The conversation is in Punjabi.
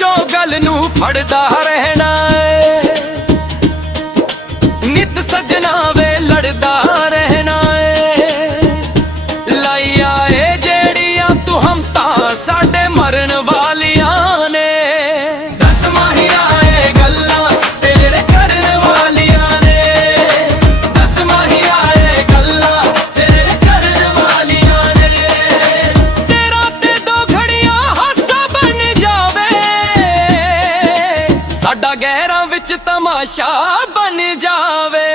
ਵਿੱਚੋਂ ਗੱਲ ਨੂੰ ਫੜਦਾ ਰਹਿਣਾ ਏ, ਨਿਤ ਸੱਜਣਾ ਵੇ ਲੜਦਾ ਰਹਿਣਾ ਏ। ਲਾਈਆ ਏ ਜਿਹੜੀਆਂ ਤੂੰ ਹਮ ਤਾਂ ਸਾਡੇ ਮਰਨ ਵਾਲੀਆਂ ਨੇ। ਦਸ ਮਾਹੀਆ ਏ ਗੱਲਾਂ ਤੇਰੇ ਕਰਨ ਵਾਲੀਆਂ ਨੇ। ਦਸ ਮਾਹੀਆ ਏ ਗੱਲਾਂ ਤੇਰੇ ਕਰਨ ਵਾਲੀਆਂ ਨੇ। ਤੇਰਾ ਤੇ ਦੋ ਘੜੀਆਂ ਹਾਸਾ ਬਣ ਜਾਵੇ, ਸਾਡਾ ਗਹਿਰਾਂ ਵਿੱਚ ਤਮਾਸ਼ਾ ਬਣ ਜਾਵੇ।